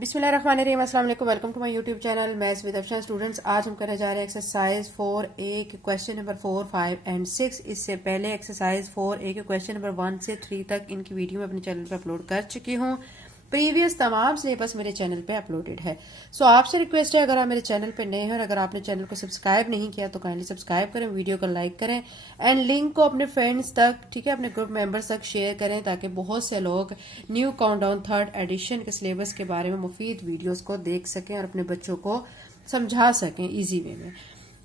बिस्मिल्लाहिर्रहमानिर्रहीम, अस्सलाम वालेकुम। Welcome to my YouTube channel maths with Afshan. Students, आज हम करने जा रहे हैं एक्सरसाइज 4A के क्वेश्चन नंबर 4, 5 एंड 6। इससे पहले एक्सरसाइज 4A के क्वेश्चन नंबर 1 से 3 तक इनकी वीडियो मैं अपने चैनल पर अपलोड कर चुकी हूँ। प्रीवियस तमाम सिलेबस मेरे चैनल पे अपलोडेड है। सो आपसे रिक्वेस्ट है, अगर आप मेरे चैनल पे नए हैं और अगर आपने चैनल को सब्सक्राइब नहीं किया तो काइंडली सब्सक्राइब करें, वीडियो को लाइक करें एंड लिंक को अपने फ्रेंड्स तक, ठीक है, अपने ग्रुप मेंबर्स तक शेयर करें ताकि बहुत से लोग न्यू काउंटडाउन 3rd एडिशन के सिलेबस के बारे में मुफीद वीडियोस को देख सकें और अपने बच्चों को समझा सकें इजी वे में।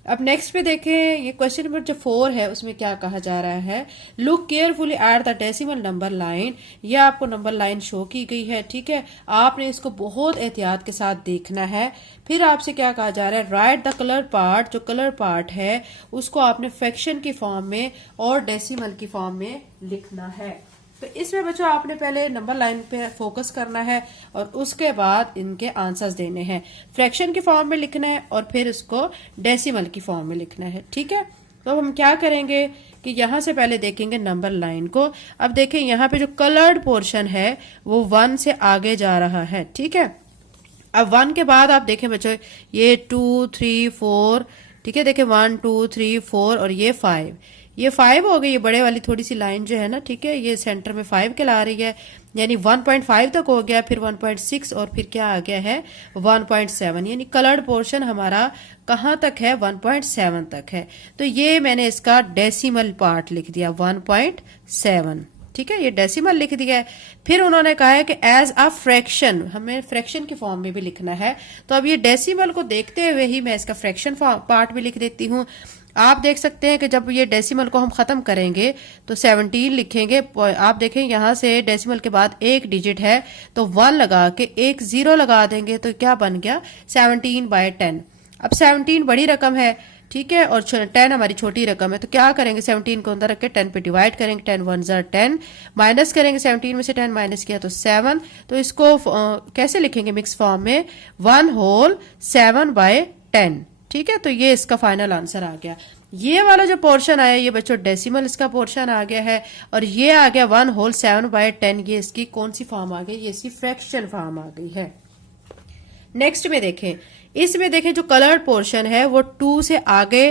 अब नेक्स्ट पे देखें, ये क्वेश्चन नंबर जो 4 है उसमें क्या कहा जा रहा है। Look carefully at the decimal number line. ये आपको नंबर लाइन शो की गई है, ठीक है। आपने इसको बहुत एहतियात के साथ देखना है। फिर आपसे क्या कहा जा रहा है, राइट द कलर पार्ट। जो कलर पार्ट है उसको आपने फ्रैक्शन की फॉर्म में और डेसिमल की फॉर्म में लिखना है। तो इसमें बच्चों आपने पहले नंबर लाइन पे फोकस करना है और उसके बाद इनके आंसर्स देने हैं। फ्रैक्शन की फॉर्म में लिखना है और फिर इसको डेसिमल की फॉर्म में लिखना है, ठीक है। तो हम क्या करेंगे कि यहां से पहले देखेंगे नंबर लाइन को। अब देखें यहाँ पे जो कलर्ड पोर्शन है वो 1 से आगे जा रहा है, ठीक है। अब 1 के बाद आप देखें बच्चों, ये 2, 3, 4, ठीक है। देखें 1, 2, 3, 4 और ये 5। ये 5 हो गई। ये बड़े वाली थोड़ी सी लाइन जो है ना, ठीक है, ये सेंटर में 5 कहला रही है, यानी 1.5 तक हो गया, फिर 1.6 और फिर क्या आ गया है 1.7। यानी कलर्ड पोर्शन हमारा कहाँ तक है 1.7 तक है। तो ये मैंने इसका डेसिमल पार्ट लिख दिया 1.7, ठीक है, ये डेसिमल लिख दिया है। फिर उन्होंने कहा है कि एज अ फ्रैक्शन, हमें फ्रैक्शन की फॉर्म में भी लिखना है। तो अब ये डेसिमल को देखते हुए ही मैं इसका फ्रैक्शन पार्ट भी लिख देती हूँ। आप देख सकते हैं कि जब ये डेसिमल को हम खत्म करेंगे तो 17 लिखेंगे। आप देखें यहाँ से डेसिमल के बाद एक डिजिट है तो 1 लगा के एक 0 लगा देंगे तो क्या बन गया 17/10। अब 17 बड़ी रकम है, ठीक है, और 10 हमारी छोटी रकम है। तो क्या करेंगे, 17 को अंदर रख के 10 पे डिवाइड करेंगे। 10 1 ज़ा 10, माइनस करेंगे 17 में से 10 माइनस किया तो 7। तो इसको कैसे लिखेंगे मिक्स फॉर्म में, 1 होल 7/10, ठीक है। तो ये इसका फाइनल आंसर आ गया। ये वाला जो पोर्शन आया ये बच्चों डेसिमल इसका पोर्शन आ गया है और ये आ गया 1 होल 7/10। ये इसकी कौन सी फॉर्म आ गई, ये इसकी फ्रैक्शन फॉर्म आ गई है। नेक्स्ट में देखें, इसमें देखें जो कलर्ड पोर्शन है वो 2 से आगे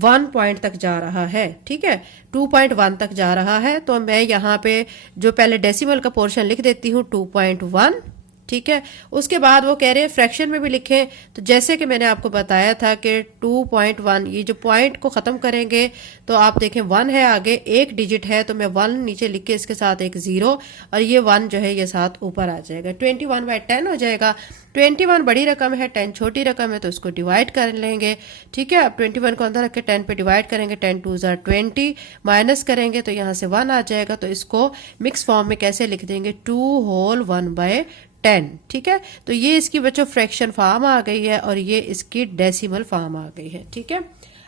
1 पॉइंट तक जा रहा है, ठीक है, 2.1 तक जा रहा है। तो मैं यहाँ पे जो पहले डेसिमल का पोर्शन लिख देती हूँ 2.1, ठीक है। उसके बाद वो कह रहे हैं फ्रैक्शन में भी लिखें। तो जैसे कि मैंने आपको बताया था कि 2.1, ये जो पॉइंट को खत्म करेंगे तो आप देखें 1 है आगे, एक डिजिट है तो मैं 1 नीचे लिख के इसके साथ एक 0 और ये 1 जो है ये साथ ऊपर आ जाएगा, 21/10 हो जाएगा। 21 बड़ी रकम है, 10 छोटी रकम है, तो इसको डिवाइड कर लेंगे, ठीक है। अब 21 को अंदर रख के 10 पे डिवाइड करेंगे, 10 2 ज़ा 20, माइनस करेंगे तो यहाँ से 1 आ जाएगा। तो इसको मिक्स फॉर्म में कैसे लिख देंगे, 2 होल 1/10, ठीक है। तो ये इसकी बच्चों फ्रैक्शन फॉर्म आ गई है और ये इसकी डेसिमल फॉर्म आ गई है, ठीक है।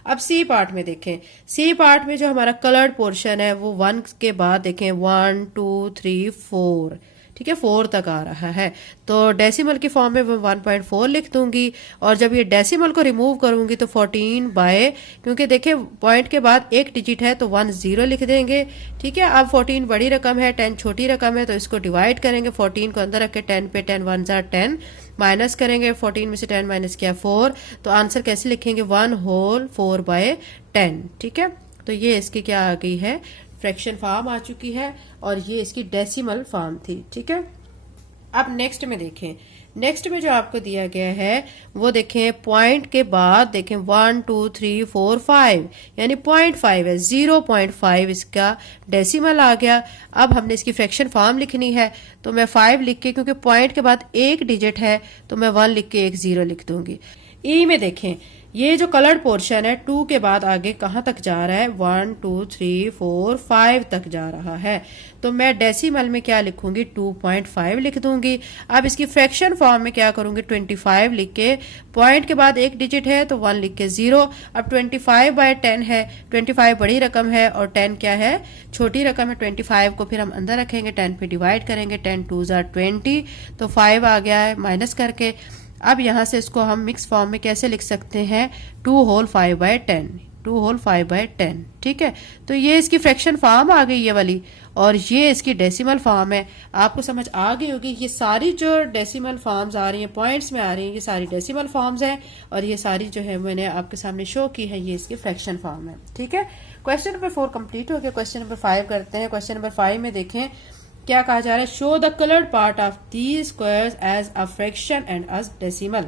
अब सी पार्ट में देखें, सी पार्ट में जो हमारा कलर्ड पोर्शन है वो 1 के बाद देखें 1 2 3 4, ठीक है, 4 तक आ रहा है। तो डेसिमल की फॉर्म में मैं 1.4 लिख दूंगी और जब ये डेसिमल को रिमूव करूंगी तो 14 क्योंकि देखिए पॉइंट के बाद एक डिजिट है तो 1 0 लिख देंगे, ठीक है। अब 14 बड़ी रकम है, 10 छोटी रकम है, तो इसको डिवाइड करेंगे। 14 को अंदर रख के 10 पे 10 1 ज़ा 10, माइनस करेंगे। 14 में से 10 माइनस किया 4, तो आंसर कैसे लिखेंगे 1 होल 4/10, ठीक है। तो ये इसकी क्या आ गई है, फ्रैक्शन फॉर्म आ चुकी है और ये इसकी डेसिमल फॉर्म थी, ठीक है। अब नेक्स्ट में देखें, नेक्स्ट में जो आपको दिया गया है वो देखें पॉइंट के बाद देखें 1 2 3 4 5, यानी 0.5 है, 0.5 इसका डेसिमल आ गया। अब हमने इसकी फ्रैक्शन फॉर्म लिखनी है तो मैं 5 लिख के, क्योंकि पॉइंट के बाद एक डिजिट है तो मैं 1 लिख के एक 0 लिख दूंगी। ई में देखें, ये जो कलर्ड पोर्शन है 2 के बाद आगे कहाँ तक जा रहा है, 1 2 3 4 5 तक जा रहा है। तो मैं डेसिमल में क्या लिखूंगी 2.5 लिख दूंगी। अब इसकी फ्रैक्शन फॉर्म में क्या करूंगी 25 लिख के, पॉइंट के बाद एक डिजिट है तो 1 लिख के 0। अब 25/10 है, 25 बड़ी रकम है और 10 क्या है छोटी रकम है। 25 को फिर हम अंदर रखेंगे, 10 पे डिवाइड करेंगे, 10 2 ज़ा 20, तो 5 आ गया है माइनस करके। अब यहाँ से इसको हम मिक्स फॉर्म में कैसे लिख सकते हैं, 2 होल 5/10, 2 होल 5/10। ठीक है, तो ये इसकी फ्रैक्शन फॉर्म आ गई ये वाली, और ये इसकी डेसिमल फॉर्म है। आपको समझ आ गई होगी, ये सारी जो डेसिमल फॉर्म्स आ रही हैं, पॉइंट्स में आ रही हैं, ये सारी डेसिमल फॉर्म्स हैं, और ये सारी जो है मैंने आपके सामने शो की है, ये इसकी फ्रैक्शन फॉर्म है। ठीक है, क्वेश्चन नंबर 4 कंप्लीट हो गया। क्वेश्चन नंबर 5 करते हैं। क्वेश्चन नंबर 5 में देखें क्या कहा जा रहा है, show the coloured part of these squares as a fraction and as decimal.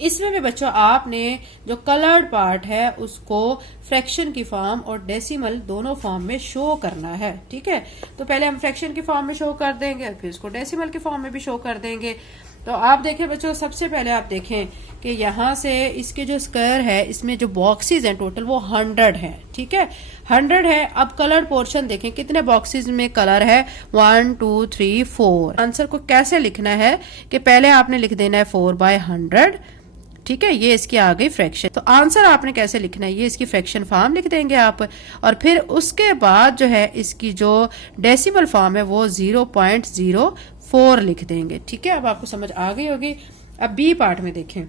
इसमें भी बच्चों आपने जो कलर्ड पार्ट है उसको फ्रैक्शन की फॉर्म और डेसिमल दोनों फॉर्म में शो करना है। ठीक है, तो पहले हम फ्रैक्शन की फॉर्म में शो कर देंगे, फिर इसको डेसिमल की फॉर्म में भी शो कर देंगे। तो आप देखें बच्चों, सबसे पहले आप देखें कि यहाँ से इसके जो स्क्वायर है इसमें जो बॉक्सेस हैं टोटल वो 100 है। ठीक है, 100 है। अब कलर पोर्शन देखें कितने बॉक्सेस में कलर है, 1 2 3 4। आंसर को कैसे लिखना है कि पहले आपने लिख देना है 4/100। ठीक है, ये इसकी आ गई फ्रैक्शन। तो आंसर आपने कैसे लिखना है, ये इसकी फ्रैक्शन फॉर्म लिख देंगे आप, और फिर उसके बाद जो है इसकी जो डेसिमल फॉर्म है वो 0.04 लिख देंगे। ठीक है, अब आपको समझ आ गई होगी। अब बी पार्ट में देखें,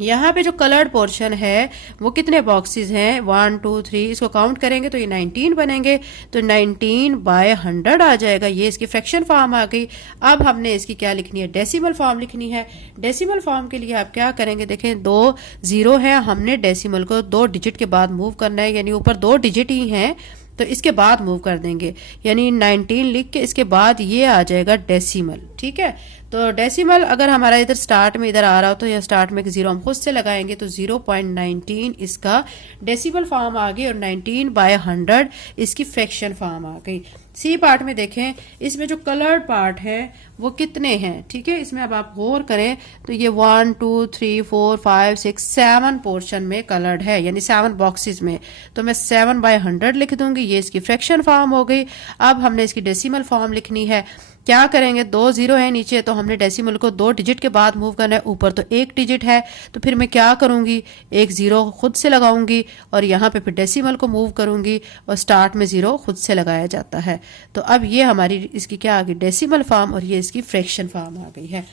यहाँ पे जो कलर्ड पोर्शन है वो कितने बॉक्सेस हैं, 1 2 3, इसको काउंट करेंगे तो ये 19 बनेंगे, तो 19/100 आ जाएगा। ये इसकी फ्रैक्शन फॉर्म आ गई। अब हमने इसकी क्या लिखनी है, डेसिमल फॉर्म लिखनी है। डेसिमल फॉर्म के लिए आप क्या करेंगे, देखें 2 0 है, हमने डेसिमल को 2 डिजिट के बाद मूव करना है, यानी ऊपर 2 डिजिट ही हैं तो इसके बाद मूव कर देंगे, यानी 19 लिख के इसके बाद ये आ जाएगा डेसिमल। ठीक है, तो डेसिमल अगर हमारा इधर स्टार्ट में इधर आ रहा हो तो यह स्टार्ट में 0 हम खुद से लगाएंगे, तो 0.19 इसका डेसिमल फॉर्म आ गई, और 19/100 इसकी फ्रैक्शन फॉर्म आ गई। सी पार्ट में देखें, इसमें जो कलर्ड पार्ट है वो कितने हैं। ठीक है, इसमें अब आप गौर करें तो ये 1 2 3 4 5 6 7 पोर्शन में कलर्ड है, यानी 7 बॉक्सेस में, तो मैं 7/100 लिख दूंगी, ये इसकी फ्रैक्शन फॉर्म हो गई। अब हमने इसकी डेसिमल फॉर्म लिखनी है। क्या करेंगे, 2 0 है नीचे, तो हमने डेसिमल को 2 डिजिट के बाद मूव करना है, ऊपर तो 1 डिजिट है, तो फिर मैं क्या करूंगी, 1 0 खुद से लगाऊंगी, और यहाँ पे फिर डेसिमल को मूव करूंगी, और स्टार्ट में 0 खुद से लगाया जाता है। तो अब ये हमारी इसकी क्या आ गई, डेसिमल फॉर्म, और ये इसकी फ्रैक्शन फॉर्म आ गई है।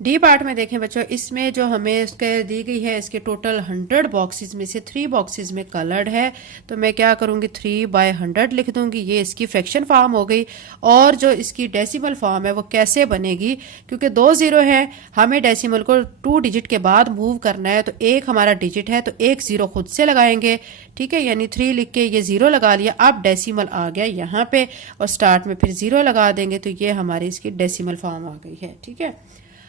डी पार्ट में देखें बच्चों, इसमें जो हमें इसके दी गई है, इसके टोटल 100 बॉक्सेस में से 3 बॉक्सेस में कलर्ड है, तो मैं क्या करूंगी, 3/100 लिख दूंगी, ये इसकी फ्रैक्शन फॉर्म हो गई। और जो इसकी डेसिमल फॉर्म है वो कैसे बनेगी, क्योंकि 2 0 है, हमें डेसिमल को 2 डिजिट के बाद मूव करना है, तो 1 हमारा डिजिट है, तो 1 0 खुद से लगाएंगे। ठीक है, यानी 3 लिख के ये 0 लगा लिया। अब डेसिमल आ गया यहाँ पे, और स्टार्ट में फिर 0 लगा देंगे, तो ये हमारी इसकी डेसिमल फॉर्म आ गई है। ठीक है,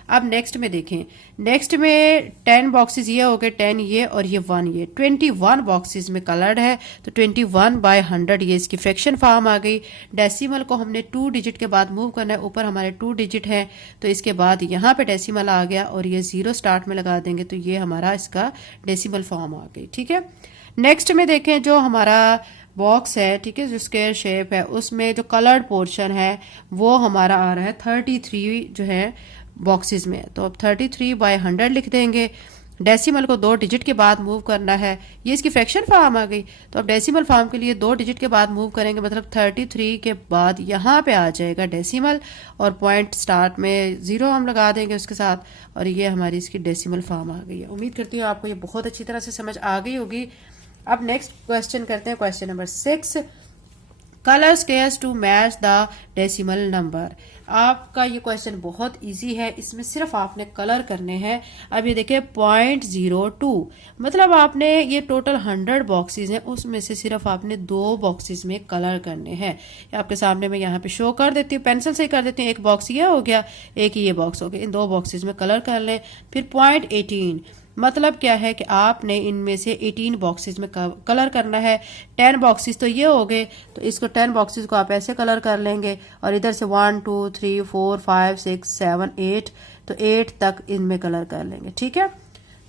अब नेक्स्ट में देखें, नेक्स्ट में 10 बॉक्सेस ये हो गए, 10 ये और ये 1 ये, 21 बॉक्सेस में कलर्ड है, तो 21/100 ये इसकी फ्रैक्शन फॉर्म आ गई। डेसिमल को हमने 2 डिजिट के बाद मूव करना है, ऊपर हमारे 2 डिजिट है, तो इसके बाद यहाँ पे डेसिमल आ गया, और ये 0 स्टार्ट में लगा देंगे, तो ये हमारा इसका डेसिमल फॉर्म आ गई। ठीक है, नेक्स्ट में देखें, जो हमारा बॉक्स है, ठीक है, जो स्क्वायर शेप है, उसमें जो कलर्ड पोर्शन है वो हमारा आ रहा है 33 जो है बॉक्सेस में, तो अब 33/100 लिख देंगे। डेसिमल को 2 डिजिट के बाद मूव करना है, ये इसकी फ्रैक्शन फॉर्म आ गई, तो अब डेसिमल फॉर्म के लिए 2 डिजिट के बाद मूव करेंगे, मतलब 33 के बाद यहाँ पे आ जाएगा डेसिमल, और पॉइंट स्टार्ट में 0 हम लगा देंगे उसके साथ, और ये हमारी इसकी डेसिमल फॉर्म आ गई है। उम्मीद करती हूँ आपको ये बहुत अच्छी तरह से समझ आ गई होगी। अब नेक्स्ट क्वेश्चन करते हैं, question number 6, colour squares to match the decimal number. आपका ये क्वेश्चन बहुत इजी है, इसमें सिर्फ आपने कलर करने हैं। अब ये देखिए 0.02, मतलब आपने ये टोटल 100 बॉक्सेस हैं, उसमें से सिर्फ आपने 2 बॉक्सेस में कलर करने हैं। आपके सामने मैं यहाँ पे शो कर देती हूँ, पेंसिल से ही कर देती हूँ। एक बॉक्स ये हो गया, एक ये बॉक्स हो गया, इन 2 बॉक्सेस में कलर कर लें। फिर 0.18, मतलब क्या है कि आपने इनमें से 18 बॉक्सेस में कलर करना है। 10 बॉक्सेस तो ये हो गए, तो इसको 10 बॉक्सेस को आप ऐसे कलर कर लेंगे, और इधर से 1 2 3 4 5 6 7 8, तो 8 तक इनमें कलर कर लेंगे। ठीक है,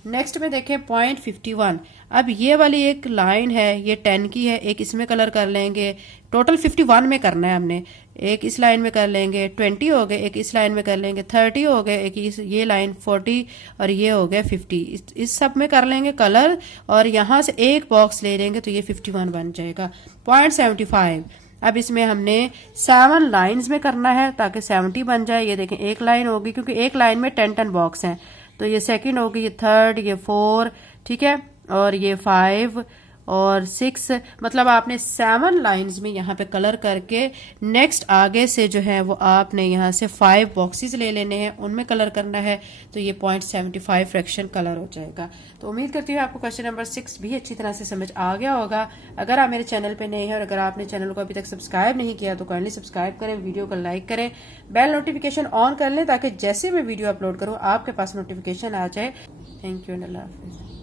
नेक्स्ट में देखें 0.51, अब ये वाली एक लाइन है, ये 10 की है, एक इसमें कलर कर लेंगे, टोटल 51 में करना है हमने। एक इस लाइन में कर लेंगे, 20 हो गए, एक इस लाइन में कर लेंगे, 30 हो गए, एक ये लाइन 40, और ये हो गया 50। इस सब में कर लेंगे कलर, और यहाँ से एक बॉक्स ले लेंगे, तो ये 51 बन जाएगा। 0.75, अब इसमें हमने 7 लाइन्स में करना है ताकि 70 बन जाए। ये देखें एक लाइन होगी, क्योंकि एक लाइन में 10 बॉक्स हैं, तो ये सेकंड होगी, ये थर्ड, ये 4, ठीक है, और ये 5, और 6 मतलब आपने 7 लाइंस में यहाँ पे कलर करके नेक्स्ट आगे से जो है वो आपने यहाँ से 5 बॉक्सेस ले लेने हैं, उनमें कलर करना है। तो ये 0.75 फ्रैक्शन कलर हो जाएगा। तो उम्मीद करती हूँ आपको क्वेश्चन नंबर 6 भी अच्छी तरह से समझ आ गया होगा। अगर आप मेरे चैनल पे नए हैं और अगर आपने चैनल को अभी तक सब्सक्राइब नहीं किया तो काइंडली सब्सक्राइब करें, वीडियो को लाइक करें, बेल नोटिफिकेशन ऑन कर लें ताकि जैसे मैं वीडियो अपलोड करूँ आपके पास नोटिफिकेशन आ जाए। Thank you and Allah Hafiz.